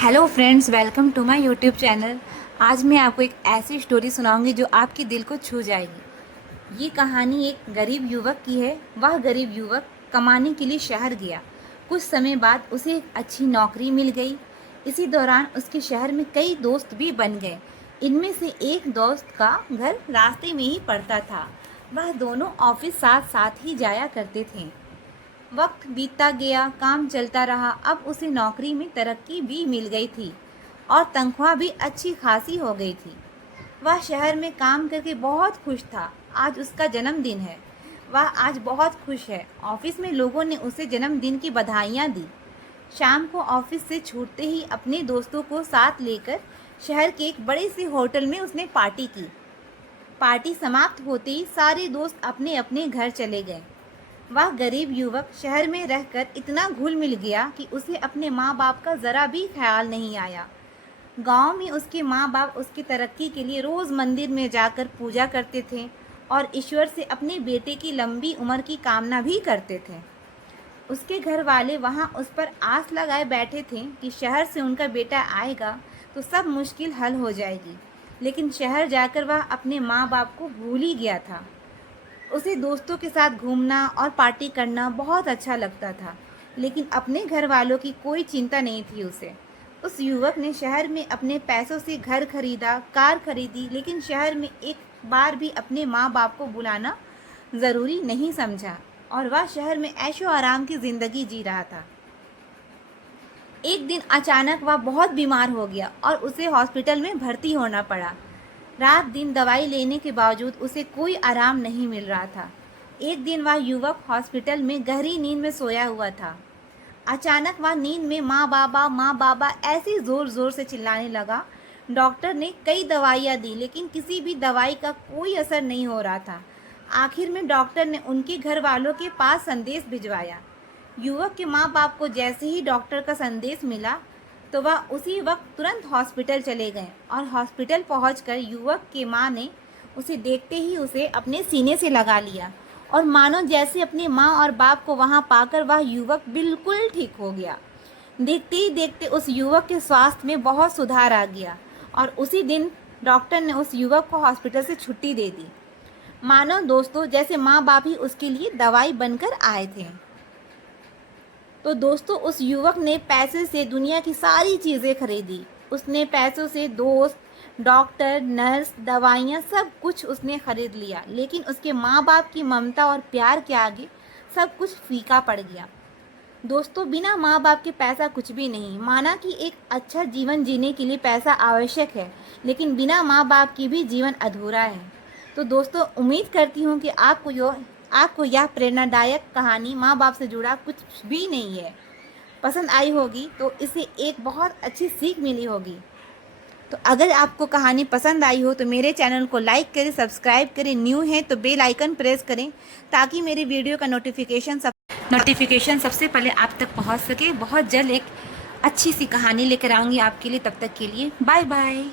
Hello friends, welcome to my YouTube channel. आज मैं आपको एक ऐसी स्टोरी सुनाऊंगी जो आपके दिल को छू जाएगी। ये कहानी एक गरीब युवक की है। वह गरीब युवक कमाने के लिए शहर गया। कुछ समय बाद उसे एक अच्छी नौकरी मिल गई। इसी दौरान उसके शहर में कई दोस्त भी बन गए। इनमें से एक दोस्त का घर रास्ते में ही पड़ता था। वह दोनों ऑफिस साथ साथ ही जाया करते थे। वक्त बीतता गया, काम चलता रहा। अब उसे नौकरी में तरक्की भी मिल गई थी और तनख्वाह भी अच्छी खासी हो गई थी। वह शहर में काम करके बहुत खुश था। आज उसका जन्मदिन है। वह आज बहुत खुश है। ऑफिस में लोगों ने उसे जन्मदिन की बधाइयाँ दी। शाम को ऑफिस से छूटते ही अपने दोस्तों को साथ लेकर शहर के एक बड़े से होटल में उसने पार्टी की। पार्टी समाप्त होते ही सारे दोस्त अपने अपने घर चले गए। वह गरीब युवक शहर में रहकर इतना घुल मिल गया कि उसे अपने माँ बाप का ज़रा भी ख्याल नहीं आया। गांव में उसके माँ बाप उसकी तरक्की के लिए रोज़ मंदिर में जाकर पूजा करते थे और ईश्वर से अपने बेटे की लंबी उम्र की कामना भी करते थे। उसके घर वाले वहाँ उस पर आस लगाए बैठे थे कि शहर से उनका बेटा आएगा तो सब मुश्किल हल हो जाएगी। लेकिन शहर जाकर वह अपने माँ बाप को भूल ही गया था। उसे दोस्तों के साथ घूमना और पार्टी करना बहुत अच्छा लगता था, लेकिन अपने घर वालों की कोई चिंता नहीं थी उसे। उस युवक ने शहर में अपने पैसों से घर खरीदा, कार खरीदी, लेकिन शहर में एक बार भी अपने माँ बाप को बुलाना ज़रूरी नहीं समझा और वह शहर में ऐशो आराम की ज़िंदगी जी रहा था। एक दिन अचानक वह बहुत बीमार हो गया और उसे हॉस्पिटल में भर्ती होना पड़ा। रात दिन दवाई लेने के बावजूद उसे कोई आराम नहीं मिल रहा था। एक दिन वह युवक हॉस्पिटल में गहरी नींद में सोया हुआ था। अचानक वह नींद में माँ बाबा ऐसे ज़ोर ज़ोर से चिल्लाने लगा। डॉक्टर ने कई दवाइयाँ दी, लेकिन किसी भी दवाई का कोई असर नहीं हो रहा था। आखिर में डॉक्टर ने उनके घर वालों के पास संदेश भिजवाया। युवक के माँ बाप को जैसे ही डॉक्टर का संदेश मिला तो वह उसी वक्त तुरंत हॉस्पिटल चले गए और हॉस्पिटल पहुंचकर युवक की मां ने उसे देखते ही उसे अपने सीने से लगा लिया और मानो जैसे अपने मां और बाप को वहां पाकर वह युवक बिल्कुल ठीक हो गया। देखते ही देखते उस युवक के स्वास्थ्य में बहुत सुधार आ गया और उसी दिन डॉक्टर ने उस युवक को हॉस्पिटल से छुट्टी दे दी। मानो दोस्तों जैसे माँ बाप ही उसके लिए दवाई बनकर आए थे। तो दोस्तों उस युवक ने पैसे से दुनिया की सारी चीज़ें खरीदी। उसने पैसों से दोस्त, डॉक्टर, नर्स, दवाइयाँ सब कुछ उसने खरीद लिया, लेकिन उसके माँ बाप की ममता और प्यार के आगे सब कुछ फीका पड़ गया। दोस्तों बिना माँ बाप के पैसा कुछ भी नहीं। माना कि एक अच्छा जीवन जीने के लिए पैसा आवश्यक है, लेकिन बिना माँ बाप की भी जीवन अधूरा है। तो दोस्तों उम्मीद करती हूँ कि आपको यह प्रेरणादायक कहानी माँ बाप से जुड़ा कुछ भी नहीं है पसंद आई होगी, तो इसे एक बहुत अच्छी सीख मिली होगी। तो अगर आपको कहानी पसंद आई हो तो मेरे चैनल को लाइक करें, सब्सक्राइब करें, न्यू है तो बेल आइकन प्रेस करें ताकि मेरे वीडियो का नोटिफिकेशन सबसे पहले आप तक पहुंच सके। बहुत जल्द एक अच्छी सी कहानी लेकर आऊँगी आपके लिए। तब तक के लिए बाय बाय।